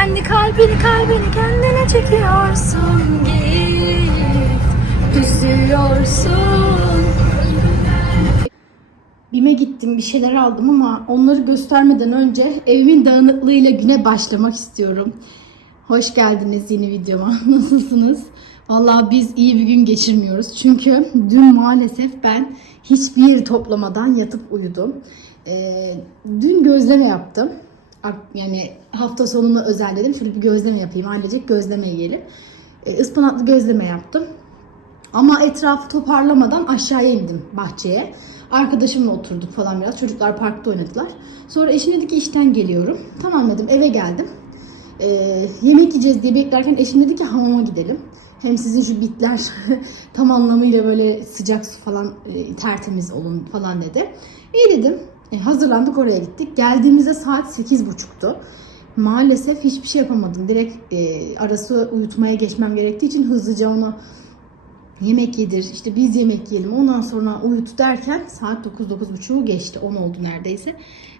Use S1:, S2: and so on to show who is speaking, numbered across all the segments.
S1: Kendi kalbini kalbini kendine çekiyorsun Git Düşüyorsun BİM'e gittim bir şeyler aldım ama onları göstermeden önce evimin dağınıklığıyla güne başlamak istiyorum. Hoş geldiniz yeni videoma. Nasılsınız? Vallahi biz iyi bir gün geçirmiyoruz. Çünkü dün maalesef ben hiçbir toplamadan yatıp uyudum. Ee, dün gözleme yaptım. Yani hafta sonuna özel dedim. Şöyle bir gözleme yapayım. Ailecek gözleme yiyelim. Ee, ıspanaklı gözleme yaptım. Ama etrafı toparlamadan aşağıya indim bahçeye. Arkadaşımla oturduk falan biraz. Çocuklar parkta oynadılar. Sonra eşim dedi ki işten geliyorum. Tamam dedim eve geldim. Ee, yemek yiyeceğiz diye beklerken eşim dedi ki hamama gidelim. Hem sizin şu bitler tam anlamıyla böyle sıcak su falan e, tertemiz olun falan dedi. İyi dedim. E, hazırlandık oraya gittik. Geldiğimizde saat 8.30'tu. Maalesef hiçbir şey yapamadım. Direkt e, arası uyutmaya geçmem gerektiği için hızlıca onu yemek yedir, işte biz yemek yiyelim ondan sonra uyut derken saat 9-9.30'u geçti. 10 oldu neredeyse.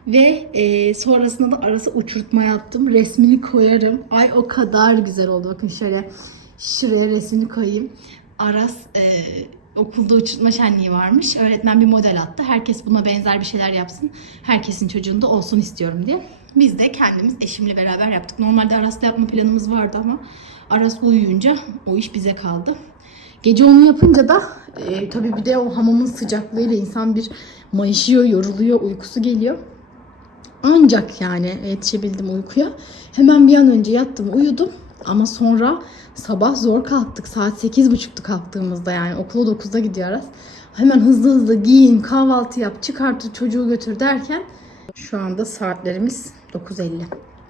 S1: Ve e, sonrasında da arası uçurtma yaptım. Resmini koyarım. Ay o kadar güzel oldu. Bakın şöyle şuraya resmini koyayım. Aras e, okulda uçurtma şenliği varmış. Öğretmen bir model attı. Herkes buna benzer bir şeyler yapsın. Herkesin çocuğunda olsun istiyorum diye. Biz de kendimiz eşimle beraber yaptık. Normalde Aras'ta yapma planımız vardı ama Aras uyuyunca o iş bize kaldı. Gece onu yapınca da e, tabii bir de o hamamın sıcaklığıyla insan bir mayışıyor, yoruluyor, uykusu geliyor. Ancak yani yetişebildim uykuya. Hemen bir an önce yattım, uyudum. Ama sonra sabah zor kalktık. Saat 8.30'tu kalktığımızda yani okula 9'da gidiyor Aras. Hemen hızlı hızlı giyin, kahvaltı yap, çıkartır çocuğu götür derken şu anda saatlerimiz 9.50.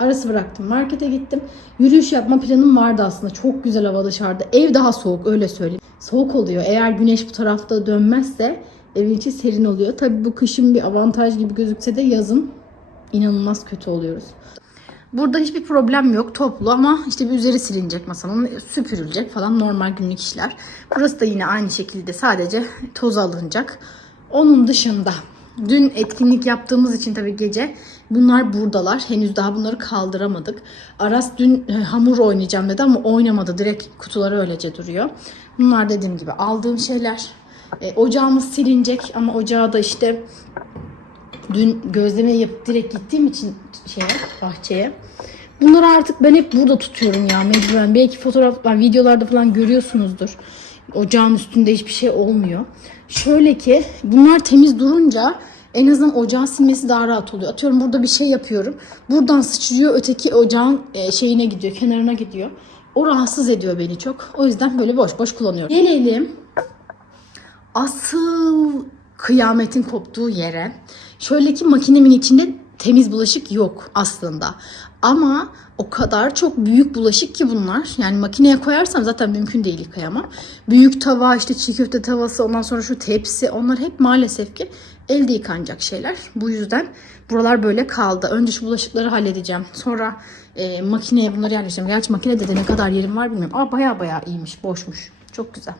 S1: Arası bıraktım. Markete gittim. Yürüyüş yapma planım vardı aslında. Çok güzel hava dışarıda. Ev daha soğuk öyle söyleyeyim. Soğuk oluyor. Eğer güneş bu tarafta dönmezse evin içi serin oluyor. Tabii bu kışın bir avantaj gibi gözükse de yazın inanılmaz kötü oluyoruz. Burada hiçbir problem yok toplu ama işte bir üzeri silinecek masanın süpürülecek falan normal günlük işler. Burası da yine aynı şekilde sadece toz alınacak. Onun dışında dün etkinlik yaptığımız için tabii gece bunlar buradalar. Henüz daha bunları kaldıramadık. Aras dün e, hamur oynayacağım dedi ama oynamadı. Direkt kutuları öylece duruyor. Bunlar dediğim gibi aldığım şeyler. E, ocağımız silinecek ama ocağı da işte dün gözleme yapıp direkt gittiğim için şeye bahçeye. Bunları artık ben hep burada tutuyorum ya mecburen. Belki fotoğraflar, videolarda falan görüyorsunuzdur. Ocağın üstünde hiçbir şey olmuyor. Şöyle ki bunlar temiz durunca en azından ocağın silmesi daha rahat oluyor. Atıyorum burada bir şey yapıyorum. Buradan sıçrıyor öteki ocağın e, şeyine gidiyor, kenarına gidiyor. O rahatsız ediyor beni çok. O yüzden böyle boş boş kullanıyorum. Gelelim asıl kıyametin koptuğu yere. Şöyle ki makinemin içinde temiz bulaşık yok aslında. Ama o kadar çok büyük bulaşık ki bunlar. Yani makineye koyarsam zaten mümkün değil yıkayamam. Büyük tava, işte çiğ köfte tavası, ondan sonra şu tepsi. Onlar hep maalesef ki elde yıkanacak şeyler. Bu yüzden buralar böyle kaldı. Önce şu bulaşıkları halledeceğim. Sonra e, makineye bunları yerleştireceğim. Gerçi makinede de ne kadar yerim var bilmiyorum. Ama baya baya iyiymiş, boşmuş. Çok güzel.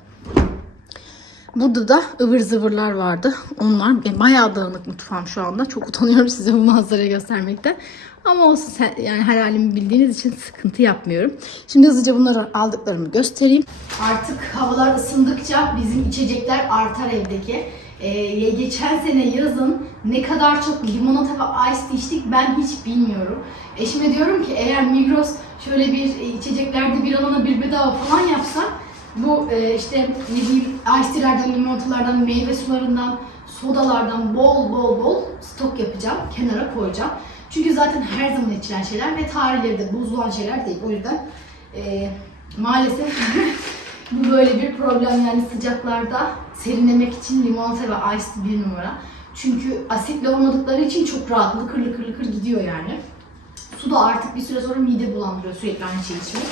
S1: Burada da ıvır zıvırlar vardı. Onlar e, bayağı dağınık mutfağım şu anda. Çok utanıyorum size bu manzarayı göstermekten. Ama olsun yani her halimi bildiğiniz için sıkıntı yapmıyorum. Şimdi hızlıca bunları aldıklarımı göstereyim. Artık havalar ısındıkça bizim içecekler artar evdeki. Ee, geçen sene yazın ne kadar çok limonata ve ice içtik ben hiç bilmiyorum. Eşime diyorum ki eğer Migros şöyle bir e, içeceklerde bir alana bir bedava falan yapsa bu e, işte ne diyeyim ice limonatalardan, meyve sularından, sodalardan bol bol bol stok yapacağım. Kenara koyacağım. Çünkü zaten her zaman içilen şeyler ve tarihleri de bozulan şeyler değil. O yüzden e, maalesef bu böyle bir problem yani sıcaklarda serinlemek için limonata ve ice bir numara. Çünkü asitli olmadıkları için çok rahat lıkır lıkır lıkır gidiyor yani. Su da artık bir süre sonra mide bulandırıyor sürekli aynı şeyi içiyor.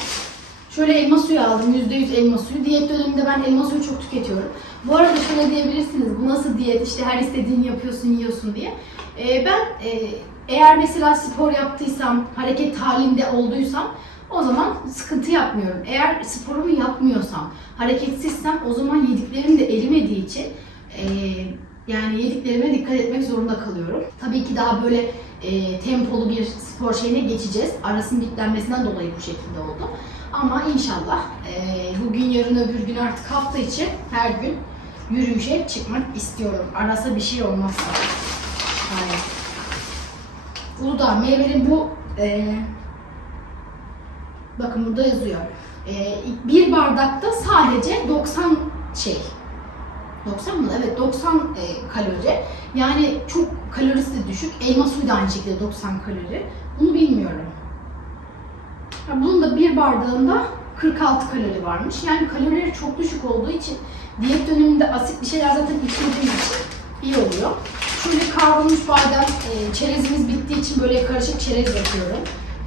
S1: Şöyle elma suyu aldım. %100 elma suyu. Diyet döneminde ben elma suyu çok tüketiyorum. Bu arada şöyle diyebilirsiniz. Bu nasıl diyet? İşte her istediğini yapıyorsun, yiyorsun diye. Ee, ben e, eğer mesela spor yaptıysam, hareket halinde olduysam o zaman sıkıntı yapmıyorum. Eğer sporumu yapmıyorsam, hareketsizsem o zaman yediklerim de erimediği için e, yani yediklerime dikkat etmek zorunda kalıyorum. Tabii ki daha böyle e, tempolu bir spor şeyine geçeceğiz. Aras'ın diklenmesinden dolayı bu şekilde oldu. Ama inşallah e, bugün yarın öbür gün artık hafta içi her gün yürüyüşe çıkmak istiyorum. Aras'a bir şey olmazsa. Yani. Uludağ meyveli bu e, bakın burada yazıyor. E, bir bardakta sadece 90 şey 90 mı? Evet 90 e, kalori. Yani çok kalorisi de düşük. Elma suyu da aynı şekilde 90 kalori. Bunu bilmiyorum. Bunun da bir bardağında 46 kalori varmış. Yani kalorileri çok düşük olduğu için diyet döneminde asit bir şeyler zaten içmediğim için iyi oluyor. Şöyle kavrulmuş badem, e, çerezimiz bittiği için böyle karışık çerez yapıyorum.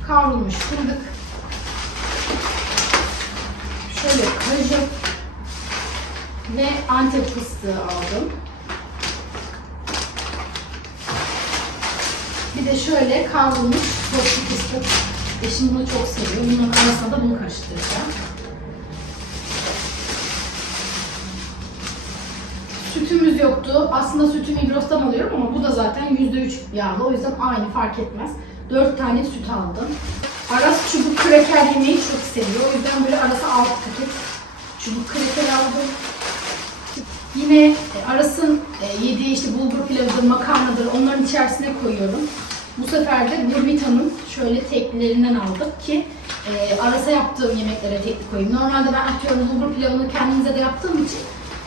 S1: Kavrulmuş fındık. Şöyle kaju ve antep fıstığı aldım. Bir de şöyle kavrulmuş toplu fıstık. Eşim bunu çok seviyor. Bunun arasına da bunu karıştıracağım. Sütümüz yoktu. Aslında sütü Migros'tan alıyorum ama bu da zaten %3 yağlı. O yüzden aynı fark etmez. 4 tane süt aldım. Aras çubuk kraker yemeyi çok seviyor. O yüzden böyle arası 6 paket çubuk kraker aldım. Yine e, Aras'ın e, yediği işte bulgur pilavıdır, makarnadır onların içerisine koyuyorum. Bu sefer de Burbita'nın şöyle teklilerinden aldık ki e, Aras'a yaptığım yemeklere tekli koyayım. Normalde ben atıyorum bulgur pilavını kendimize de yaptığım için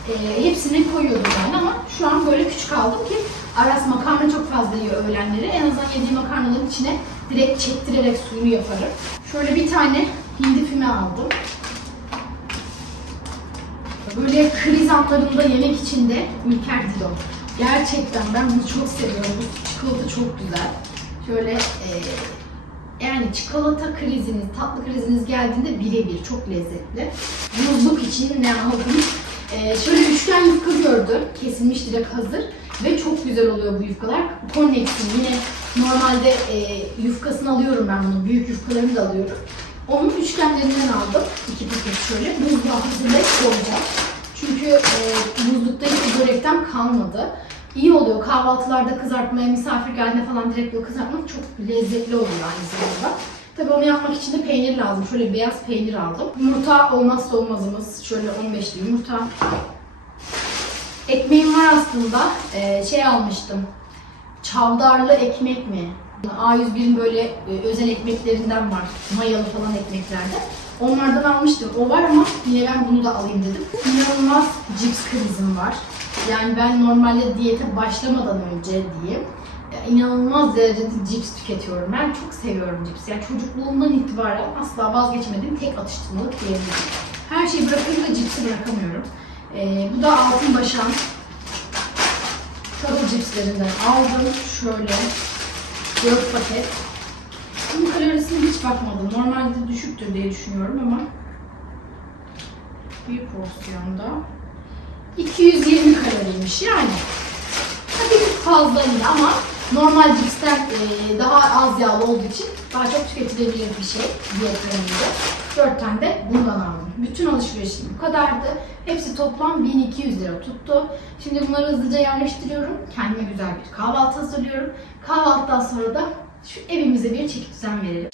S1: e, hepsini koyuyordum yani ama şu an böyle küçük aldım ki Aras makarna çok fazla yiyor öğlenleri. En azından yediği makarnaların içine direkt çektirerek suyunu yaparım. Şöyle bir tane hindi füme aldım. Böyle kriz anlarında yemek için de Ülker Dilo. Gerçekten ben bunu çok seviyorum. Bu çikolata çok güzel. Şöyle e, yani çikolata kriziniz, tatlı kriziniz geldiğinde birebir çok lezzetli. Buzluk için ne aldım? E, şöyle üçgen yufka gördüm. Kesilmiş direkt hazır. Ve çok güzel oluyor bu yufkalar. Connex'in yine normalde e, yufkasını alıyorum ben bunu. Büyük yufkalarını da alıyorum. Onun üçgenlerinden aldım. iki paket şöyle. Buzluğa hazırlayıp koyacağım. Çünkü e, buzlukta hiç börekten kalmadı. İyi oluyor. Kahvaltılarda kızartmaya, misafir geldiğinde falan direkt böyle kızartmak çok lezzetli oluyor aynı zamanda. Tabii onu yapmak için de peynir lazım. Şöyle beyaz peynir aldım. Yumurta olmazsa olmazımız. Şöyle 15'li yumurta. Ekmeğim var aslında. Ee, şey almıştım. Çavdarlı ekmek mi? A101'in böyle e, özel ekmeklerinden var. Mayalı falan ekmeklerden. Onlardan almıştım. O var ama yine ben bunu da alayım dedim. İnanılmaz cips krizim var. Yani ben normalde diyete başlamadan önce diyeyim. ya inanılmaz derecede cips tüketiyorum. Ben çok seviyorum cips. Yani çocukluğumdan itibaren asla vazgeçmediğim tek atıştırmalık diyebilirim. Her şeyi bırakıyorum da cipsi bırakamıyorum. Ee, bu da altın başan tadı cipslerinden aldım. Şöyle 4 paket. Bunun kalorisine hiç bakmadım. Normalde düşüktür diye düşünüyorum ama bir porsiyonda 220 kaloriymiş yani. Tabii ki fazla yine ama normal cipsten e, daha az yağlı olduğu için daha çok tüketilebilir bir şey diyet döneminde. 4 tane de bundan aldım. Bütün alışverişim bu kadardı. Hepsi toplam 1200 lira tuttu. Şimdi bunları hızlıca yerleştiriyorum. Kendime güzel bir kahvaltı hazırlıyorum. Kahvaltıdan sonra da şu evimize bir çeki düzen verelim.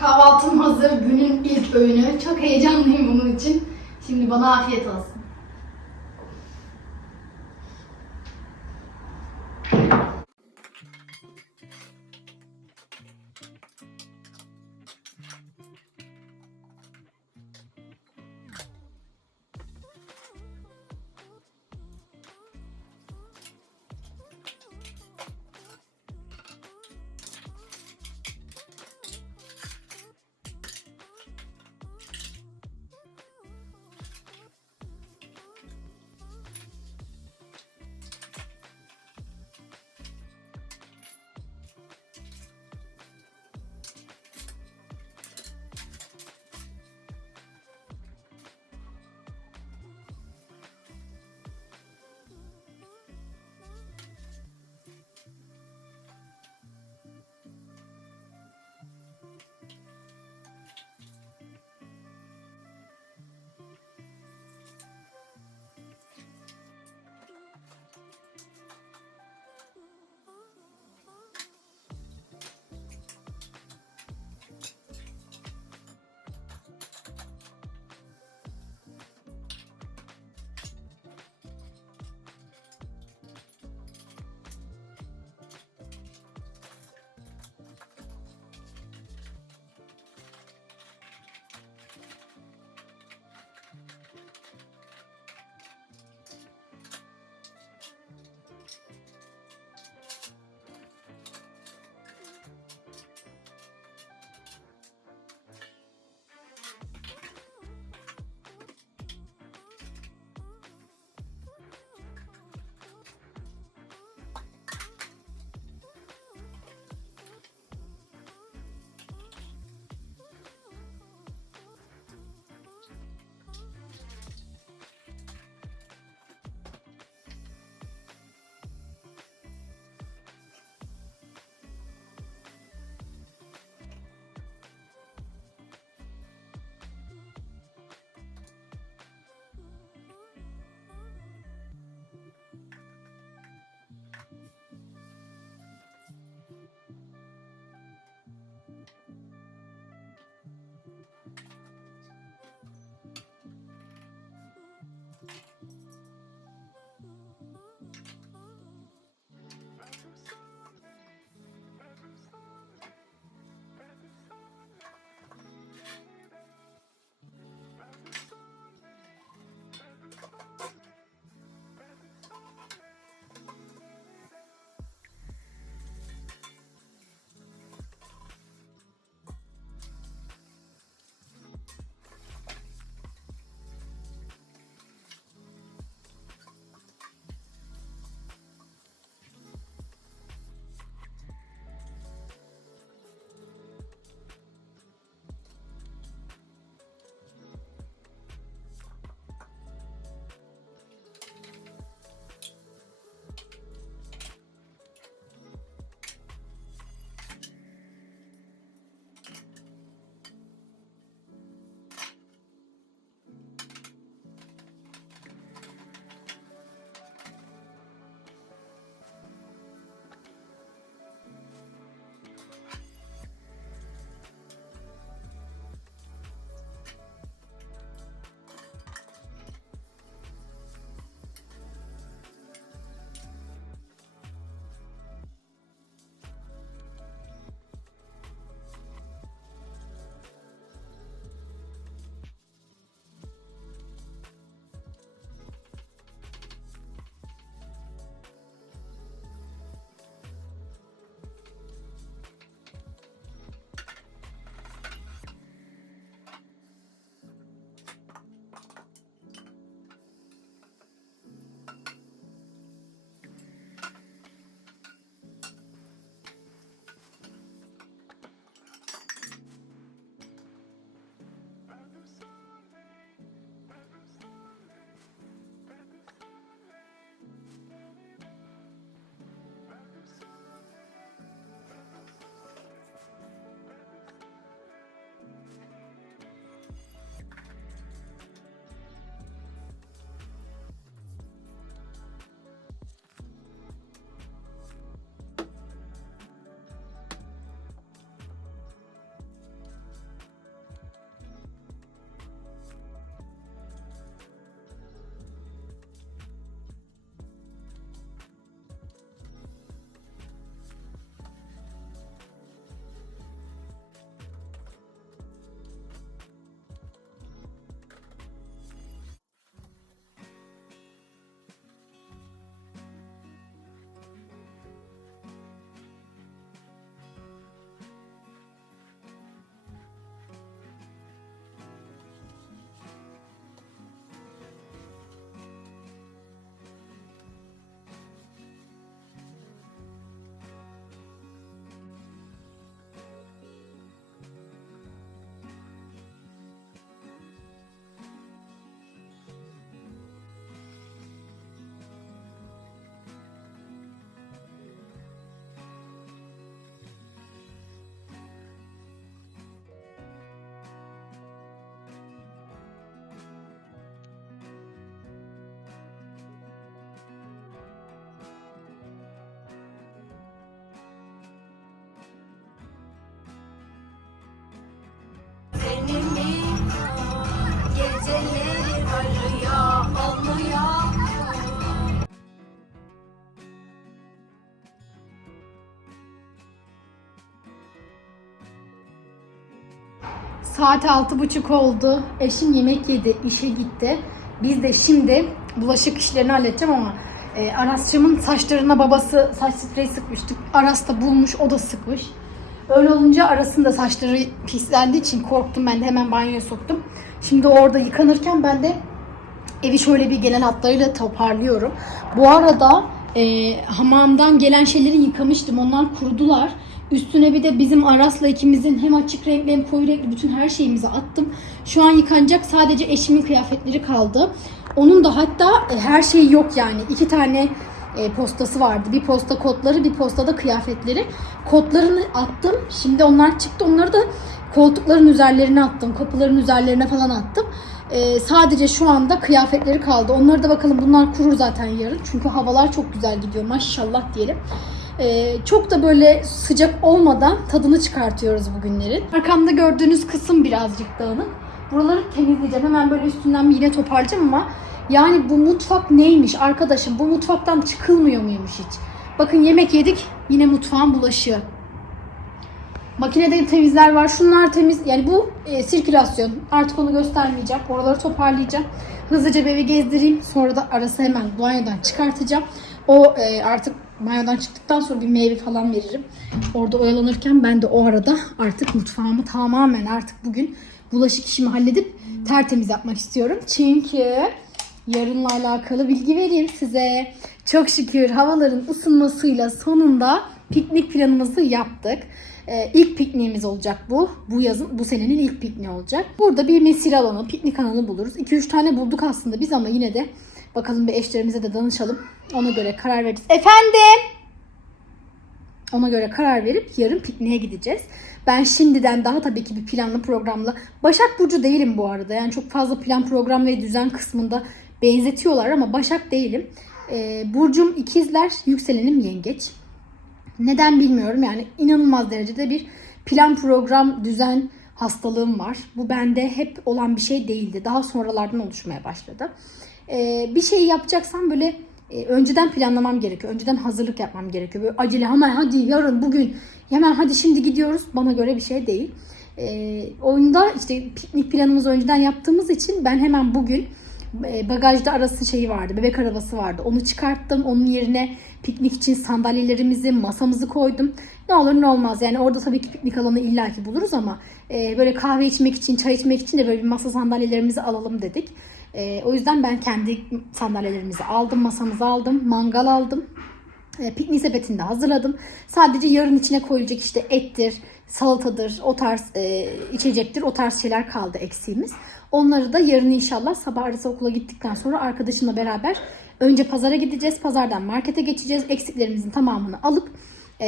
S1: Kahvaltım hazır. Günün ilk öğünü. Çok heyecanlıyım bunun için. Şimdi bana afiyet olsun. Saat altı buçuk oldu. Eşim yemek yedi, işe gitti. Biz de şimdi bulaşık işlerini halledeceğim ama e, Aras'cığımın saçlarına babası saç spreyi sıkmıştık. Aras da bulmuş, o da sıkmış. Öyle olunca Aras'ın da saçları pislendiği için korktum ben de hemen banyoya soktum. Şimdi orada yıkanırken ben de evi şöyle bir genel hatlarıyla toparlıyorum. Bu arada e, hamamdan gelen şeyleri yıkamıştım. Onlar kurudular. Üstüne bir de bizim Aras'la ikimizin hem açık renkli hem koyu renkli bütün her şeyimizi attım. Şu an yıkanacak sadece eşimin kıyafetleri kaldı. Onun da hatta e, her şeyi yok yani. iki tane e, postası vardı. Bir posta kodları, bir postada kıyafetleri. Kodlarını attım. Şimdi onlar çıktı. Onları da koltukların üzerlerine attım. Kapıların üzerlerine falan attım. E, sadece şu anda kıyafetleri kaldı. Onları da bakalım bunlar kurur zaten yarın. Çünkü havalar çok güzel gidiyor maşallah diyelim. E, çok da böyle sıcak olmadan tadını çıkartıyoruz bugünlerin. Arkamda gördüğünüz kısım birazcık dağınık. Buraları temizleyeceğim. Hemen böyle üstünden bir yine toparlayacağım ama yani bu mutfak neymiş arkadaşım? Bu mutfaktan çıkılmıyor muymuş hiç? Bakın yemek yedik. Yine mutfağın bulaşığı. Makinede temizler var. Şunlar temiz. Yani bu e, sirkülasyon. Artık onu göstermeyeceğim. Oraları toparlayacağım. Hızlıca bir gezdireyim. Sonra da arası hemen banyodan çıkartacağım. O e, artık banyodan çıktıktan sonra bir meyve falan veririm. Orada oyalanırken ben de o arada artık mutfağımı tamamen artık bugün bulaşık işimi halledip tertemiz yapmak istiyorum. Çünkü yarınla alakalı bilgi vereyim size. Çok şükür havaların ısınmasıyla sonunda piknik planımızı yaptık. Ee, ilk pikniğimiz olacak bu. Bu yazın, bu senenin ilk pikniği olacak. Burada bir mesire alanı, piknik alanı buluruz. 2-3 tane bulduk aslında biz ama yine de bakalım bir eşlerimize de danışalım. Ona göre karar veririz. Efendim? Ona göre karar verip yarın pikniğe gideceğiz. Ben şimdiden daha tabii ki bir planlı programla Başak Burcu değilim bu arada. Yani çok fazla plan program ve düzen kısmında benzetiyorlar ama Başak değilim. Ee, Burcum ikizler, yükselenim yengeç. Neden bilmiyorum yani inanılmaz derecede bir plan program düzen hastalığım var. Bu bende hep olan bir şey değildi. Daha sonralardan oluşmaya başladı. Ee, bir şey yapacaksam böyle e, önceden planlamam gerekiyor. Önceden hazırlık yapmam gerekiyor. Böyle acele hemen hadi yarın bugün hemen hadi şimdi gidiyoruz. Bana göre bir şey değil. Ee, oyunda işte piknik planımızı önceden yaptığımız için ben hemen bugün e, bagajda arası şeyi vardı. Bebek arabası vardı. Onu çıkarttım. Onun yerine piknik için sandalyelerimizi, masamızı koydum. Ne olur ne olmaz. Yani orada tabii ki piknik alanı illaki buluruz ama e, böyle kahve içmek için, çay içmek için de böyle bir masa sandalyelerimizi alalım dedik. E, o yüzden ben kendi sandalyelerimizi aldım, masamızı aldım, mangal aldım. E, piknik sepetini de hazırladım. Sadece yarın içine koyulacak işte ettir, salatadır, o tarz e, içecektir, o tarz şeyler kaldı eksiğimiz. Onları da yarın inşallah sabah arası okula gittikten sonra arkadaşımla beraber önce pazara gideceğiz. Pazardan markete geçeceğiz. Eksiklerimizin tamamını alıp e,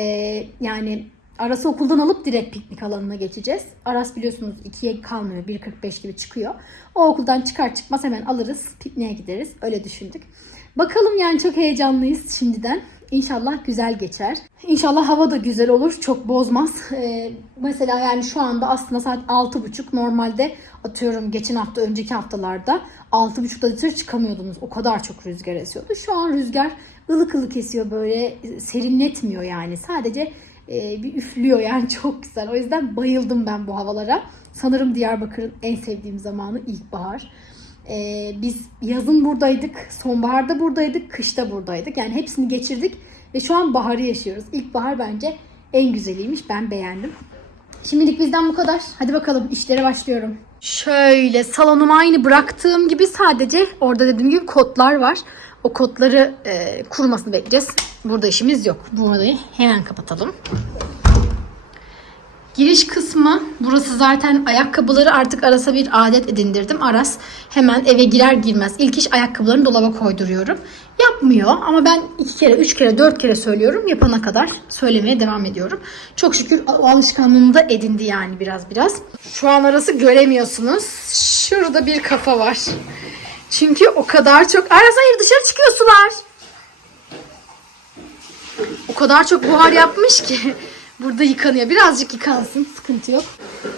S1: yani Aras'ı okuldan alıp direkt piknik alanına geçeceğiz. Aras biliyorsunuz ikiye kalmıyor. 1.45 gibi çıkıyor. O okuldan çıkar çıkmaz hemen alırız. Pikniğe gideriz. Öyle düşündük. Bakalım yani çok heyecanlıyız şimdiden. İnşallah güzel geçer. İnşallah hava da güzel olur. Çok bozmaz. Ee, mesela yani şu anda aslında saat 6.30. Normalde atıyorum geçen hafta önceki haftalarda 6.30'da dışarı çıkamıyordunuz. O kadar çok rüzgar esiyordu. Şu an rüzgar ılık ılık esiyor böyle serinletmiyor yani. Sadece e, bir üflüyor yani çok güzel. O yüzden bayıldım ben bu havalara. Sanırım Diyarbakır'ın en sevdiğim zamanı ilkbahar. Ee, biz yazın buradaydık, sonbaharda buradaydık, kışta buradaydık. Yani hepsini geçirdik ve şu an baharı yaşıyoruz. İlkbahar bence en güzeliymiş. Ben beğendim. Şimdilik bizden bu kadar. Hadi bakalım işlere başlıyorum. Şöyle salonumu aynı bıraktığım gibi sadece orada dediğim gibi kodlar var. O kodları e, kurumasını bekleyeceğiz. Burada işimiz yok. Burayı hemen kapatalım. Giriş kısmı burası zaten ayakkabıları artık Aras'a bir adet edindirdim. Aras hemen eve girer girmez ilk iş ayakkabılarını dolaba koyduruyorum. Yapmıyor ama ben iki kere, üç kere, dört kere söylüyorum. Yapana kadar söylemeye devam ediyorum. Çok şükür o alışkanlığını da edindi yani biraz biraz. Şu an Aras'ı göremiyorsunuz. Şurada bir kafa var. Çünkü o kadar çok... Aras hayır dışarı çıkıyor sular. O kadar çok buhar yapmış ki burada yıkanıyor. Birazcık yıkansın. Sıkıntı yok.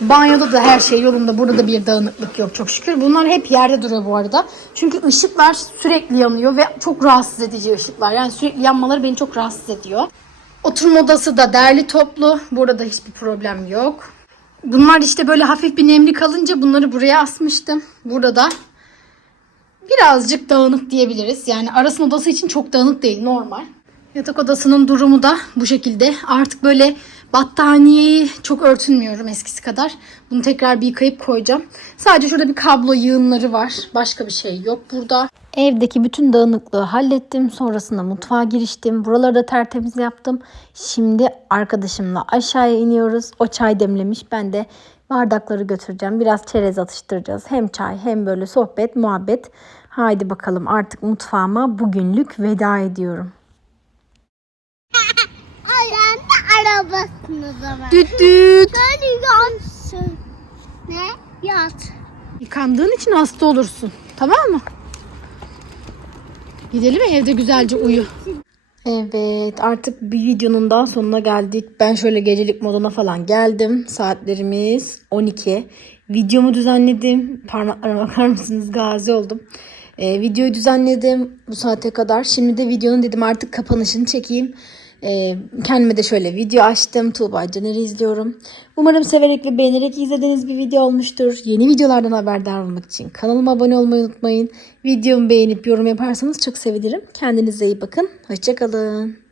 S1: Banyoda da her şey yolunda. Burada da bir dağınıklık yok çok şükür. Bunlar hep yerde duruyor bu arada. Çünkü ışıklar sürekli yanıyor ve çok rahatsız edici ışıklar. Yani sürekli yanmaları beni çok rahatsız ediyor. Oturma odası da derli toplu. Burada da hiçbir problem yok. Bunlar işte böyle hafif bir nemli kalınca bunları buraya asmıştım. Burada da birazcık dağınık diyebiliriz. Yani arasın odası için çok dağınık değil normal. Yatak odasının durumu da bu şekilde. Artık böyle battaniyeyi çok örtünmüyorum eskisi kadar. Bunu tekrar bir yıkayıp koyacağım. Sadece şurada bir kablo yığınları var. Başka bir şey yok burada. Evdeki bütün dağınıklığı hallettim. Sonrasında mutfağa giriştim. Buraları da tertemiz yaptım. Şimdi arkadaşımla aşağıya iniyoruz. O çay demlemiş. Ben de bardakları götüreceğim. Biraz çerez atıştıracağız. Hem çay hem böyle sohbet, muhabbet. Haydi bakalım artık mutfağıma bugünlük veda ediyorum.
S2: Ayağında arabasın o zaman.
S1: Düt düt.
S2: Hadi yatsın. Ne? Yat.
S1: Yıkandığın için hasta olursun. Tamam mı? Gidelim mi evde güzelce uyu. Evet artık bir videonun daha sonuna geldik. Ben şöyle gecelik moduna falan geldim. Saatlerimiz 12. Videomu düzenledim. Parmaklarıma bakar mısınız? Gazi oldum. Ee, videoyu düzenledim bu saate kadar. Şimdi de videonun dedim artık kapanışını çekeyim. Ee, kendime de şöyle video açtım. Tuğba Caner'i izliyorum. Umarım severek ve beğenerek izlediğiniz bir video olmuştur. Yeni videolardan haberdar olmak için kanalıma abone olmayı unutmayın. Videomu beğenip yorum yaparsanız çok sevinirim. Kendinize iyi bakın. Hoşçakalın.